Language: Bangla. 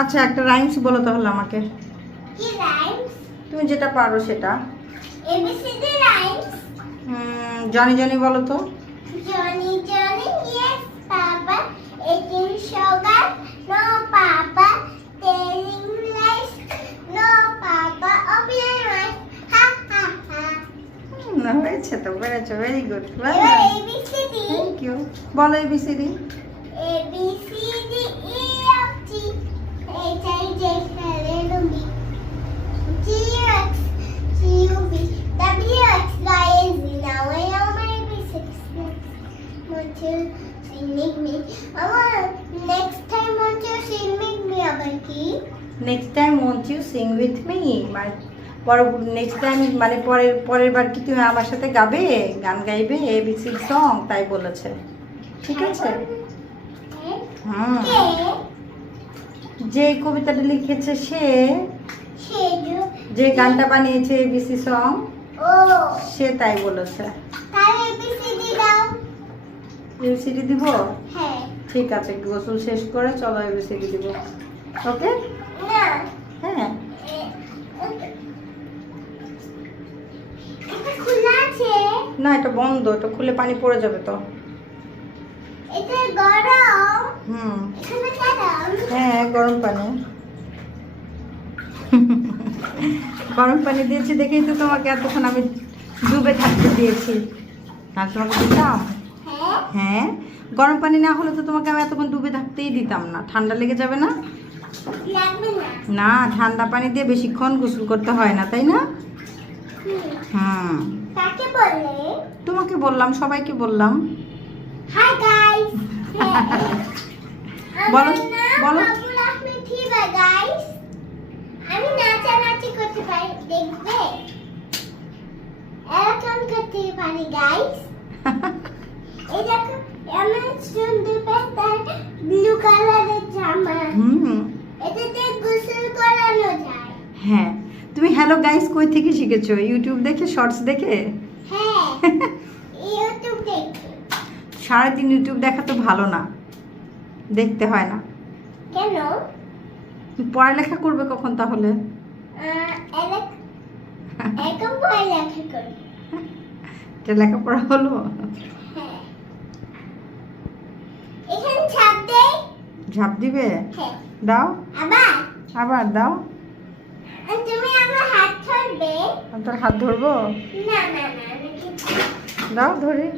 আচ্ছা একটা রাইমস বলো তাহলে আমাকে। কি রাইমস? তুমি যেটা পারো সেটা। ABCD rhymes. জনি জনি বলো তো। জনি জনি ইয়েস পাপা, eating sugar no papa, telling lies no papa, opening eyes ha ha ha. না হয়েছে তো, বেড়েছো, ভেরি গুড। এবার এবিসিডি। Thank you. বলো A B C D. A B C D E F G H I J K L M N T U X T U V W X Y and Z. Now I know my basic steps. Want to sing with me? Next time want you sing with me আবার কি? Next time won't you sing with me, next time মানে পরের বার কি তুমি আমার সাথে গাবে, গান গাইবে এবিসি সং, তাই বলেছে। ঠিক আছে। হুম। কে? যে কবিতাটা লিখেছে সে, সেজু। যে গানটা বানিয়েছে এবিসি সং ও সে তাই বলেছে। তাহলে এবিসিডি দাও। এবিসিডি দিব? হ্যাঁ। ঠিক আছে, গোসল শেষ করে চলো এবিসিডি দিব। ওকে। না। হ্যাঁ। এটা খোলা আছে। না এটা বন্ধ, এটা খুলে পানি পড়ে যাবে তো। এটা গরম। হুম। এখানে গরম। হ্যাঁ গরম পানি। গরম পানি দিয়েছি দেখেই তো তোমাকে এতক্ষণ আমি ডুবে থাকতে দিয়েছি। আর তোমাকে দিতাম? হ্যাঁ। হ্যাঁ, গরম পানি না হলে তো তোমাকে আমি এতক্ষণ ডুবে থাকতেই দিতাম না। ঠান্ডা লেগে যাবে না? লাগবে না। না, ঠান্ডা পানি দিয়ে বেশিক্ষণ গোসল করতে হয় না, তাই না? হুম। কাকে বললে? তোমাকে বললাম, সবাইকে বললাম। Hi guys. বলো, বলো। আবুল আহমেদ থিবা গাইস। আমি নাচানাচি করতে পারি, দেখবে? এরকম করতে পারি গাইস। এই দেখো, আমার সুন্দর প্যান্ট, ব্লু কালারের জামা। হুম। এটাতে গোসল করানো যায়। হ্যাঁ, তুমি হ্যালো গাইস কই থেকে শিখেছো? ইউটিউব দেখে, শর্টস দেখে? হ্যাঁ, ইউটিউব দেখে। সারাদিন ইউটিউব দেখা তো ভালো না, দেখতে হয় না। কেন? পড়ালেখা করবে কখন তাহলে? এরকম ভয় লেখা করি। এটা লেখাপড়া হলো? হ্যাঁ। এখানে ছাপ দেই। ঝাঁপ দিবে? হ্যাঁ। দাও, আবার আবার দাও। তুমি আমার হাত ধরবে? আমি তোর হাত ধরবো? না না না, আমি কিছু দাও ধরি।